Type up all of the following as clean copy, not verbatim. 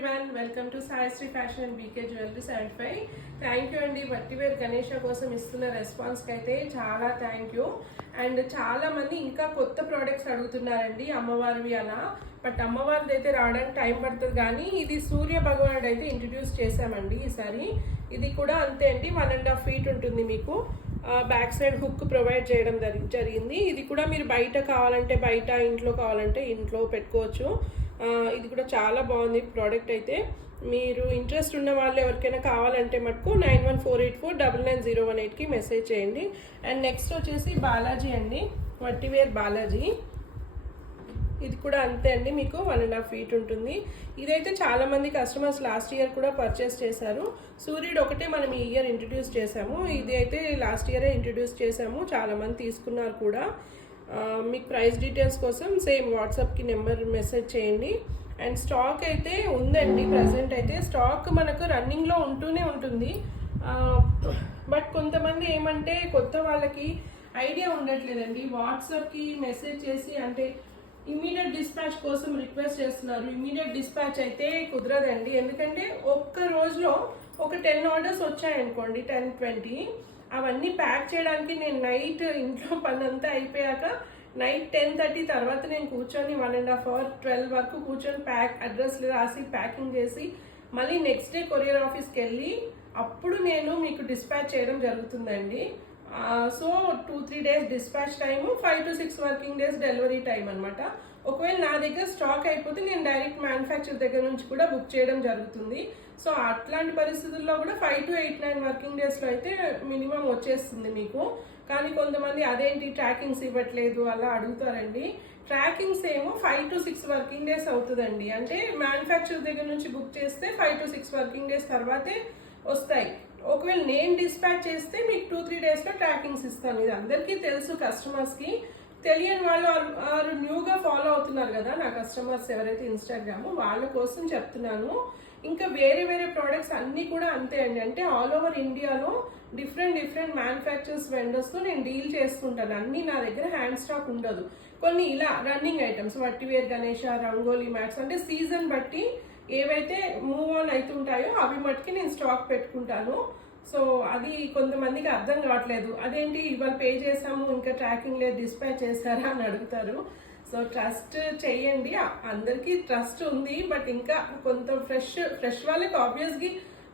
Everyone, welcome to Saishree fashion and BK jewellery 75. Thank you అండి. వట్టివేర్ గణేష కోసం ఇస్తున్న రెస్పాన్స్కి అయితే చాలా థ్యాంక్ యూ. అండ్ చాలా మంది ఇంకా కొత్త ప్రోడక్ట్స్ అడుగుతున్నారండి అమ్మవారివి అలా. బట్ అమ్మవారిది అయితే రావడానికి టైం పడుతుంది, కానీ ఇది సూర్య భగవానుడు అయితే ఇంట్రడ్యూస్ చేశామండి ఈసారి. ఇది కూడా అంతే అండి, 1.5 feet ఉంటుంది. మీకు బ్యాక్ సైడ్ హుక్ ప్రొవైడ్ చేయడం జరిగింది. ఇది కూడా మీరు బయట కావాలంటే బయట, ఇంట్లో కావాలంటే ఇంట్లో పెట్టుకోవచ్చు. ఇది కూడా చాలా బాగుంది ప్రోడక్ట్ అయితే. మీరు ఇంట్రెస్ట్ ఉన్న వాళ్ళు ఎవరికైనా కావాలంటే మటుకు 9148499018కి మెసేజ్ చేయండి. అండ్ నెక్స్ట్ వచ్చేసి బాలాజీ అండి, వట్టివేర్ బాలాజీ. ఇది కూడా అంతే అండి, మీకు 1.5 feet ఉంటుంది. ఇదైతే చాలా మంది కస్టమర్స్ లాస్ట్ ఇయర్ కూడా పర్చేస్ చేశారు. సూర్యుడు ఒకటే మనం ఈ ఇయర్ ఇంట్రడ్యూస్ చేశాము. ఇది అయితే లాస్ట్ ఇయరే ఇంట్రడ్యూస్ చేశాము, చాలా మంది తీసుకున్నారు కూడా. మీకు ప్రైస్ డీటెయిల్స్ కోసం సేమ్ వాట్సాప్కి నెంబర్ మెసేజ్ చేయండి. అండ్ స్టాక్ అయితే ఉందండి, ప్రజెంట్ అయితే స్టాక్ మనకు రన్నింగ్లో ఉంటూనే ఉంటుంది. బట్ కొంతమంది ఏమంటే కొత్త వాళ్ళకి ఐడియా ఉండట్లేదండి. వాట్సాప్కి మెసేజ్ చేసి అంటే ఇమీడియట్ డిస్పాచ్ కోసం రిక్వెస్ట్ చేస్తున్నారు. ఇమీడియట్ డిస్పాచ్ అయితే కుదరదండి, ఎందుకంటే ఒక్క రోజులో ఒక 10 orders వచ్చాయనుకోండి, 10-20, అవన్నీ ప్యాక్ చేయడానికి నేను నైట్ ఇంట్లో పని అంతా అయిపోయాక నైట్ 10:30 తర్వాత నేను కూర్చొని 1.5 hour 12 వరకు కూర్చొని అడ్రస్లు రాసి ప్యాకింగ్ చేసి మళ్ళీ నెక్స్ట్ డే కొరియర్ ఆఫీస్కి వెళ్ళి అప్పుడు నేను మీకు డిస్పాచ్ చేయడం జరుగుతుందండి. So 2-3 days dispatch time, 5 to 6 working days delivery time అనమాట. ఒకవేళ నా దగ్గర స్టాక్ అయిపోతే నేను డైరెక్ట్ మ్యానుఫ్యాక్చర్ దగ్గర నుంచి కూడా బుక్ చేయడం జరుగుతుంది. సో అట్లాంటి పరిస్థితుల్లో కూడా 5 to 8-9 working daysలో అయితే మినిమం వచ్చేస్తుంది మీకు. కానీ కొంతమంది అదేంటి ట్రాకింగ్స్ ఇవ్వట్లేదు అలా అడుగుతారండి. ట్రాకింగ్స్ ఏమో 5 to 6 working days అవుతుందండి. అంటే మ్యానుఫ్యాక్చర్ దగ్గర నుంచి బుక్ చేస్తే 5 to 6 working days తర్వాతే వస్తాయి. ఒకవేళ నేను డిస్పాచ్ చేస్తే మీకు 2-3 daysలో ట్రాకింగ్స్ ఇస్తాను. ఇది అందరికీ తెలుసు, కస్టమర్స్కి. తెలియని వాళ్ళు న్యూగా ఫాలో అవుతున్నారు కదా నా కస్టమర్స్ ఎవరైతే ఇన్స్టాగ్రామ్, వాళ్ళ కోసం చెప్తున్నాను. ఇంకా వేరే వేరే ప్రోడక్ట్స్ అన్నీ కూడా అంతే అండి. అంటే ఆల్ ఓవర్ ఇండియాలో డిఫరెంట్ మ్యానుఫ్యాక్చర్స్ వెండర్స్తో నేను డీల్ చేసుకుంటాను. అన్నీ నా దగ్గర హ్యాండ్ స్టాక్ ఉండదు. కొన్ని ఇలా రన్నింగ్ ఐటమ్స్, వట్టివేర్ గణేష, రంగోలీ మ్యాట్స్, అంటే సీజన్ బట్టి ఏవైతే మూవ్ ఆన్ అవుతుంటాయో అవి మట్టుకి నేను స్టాక్ పెట్టుకుంటాను. సో అది కొంతమందికి అర్థం కావట్లేదు, అదేంటి ఇవాళ పే చేసాము ఇంకా ట్రాకింగ్ లేదు డిస్పాచ్ చేశారా అని అడుగుతారు. సో ట్రస్ట్ చెయ్యండి, అందరికీ ట్రస్ట్ ఉంది. బట్ ఇంకా కొంత ఫ్రెష్ వాళ్ళకి ఆబ్వియస్గా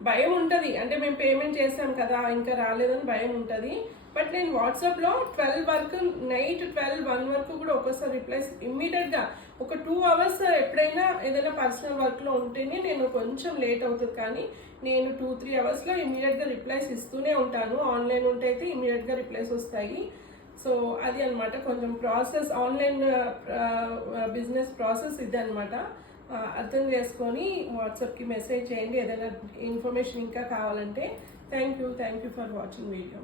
భయం ఉంటుంది, అంటే మేము పేమెంట్ చేసాం కదా ఇంకా రాలేదని భయం ఉంటుంది. బట్ నేను వాట్సాప్లో 12 వరకు, నైట్ 12-1 వరకు కూడా ఒక్కోసారి రిప్లైస్ ఇమ్మీడియట్గా ఒక 2 hours ఎప్పుడైనా ఏదైనా పర్సనల్ వర్క్లో ఉంటేనే నేను కొంచెం లేట్ అవుతుంది, కానీ నేను 2-3 hoursలో ఇమ్మీడియట్గా రిప్లైస్ ఇస్తూనే ఉంటాను. ఆన్లైన్ ఉంటే అయితే ఇమ్మీడియట్గా రిప్లైస్ వస్తాయి. సో అది అనమాట కొంచెం ప్రాసెస్, ఆన్లైన్ బిజినెస్ ప్రాసెస్ ఇది అనమాట. అర్థం చేసుకొని వాట్సాప్కి మెసేజ్ చేయండి ఏదైనా ఇన్ఫర్మేషన్ ఇంకా కావాలంటే. Thank you for watching video.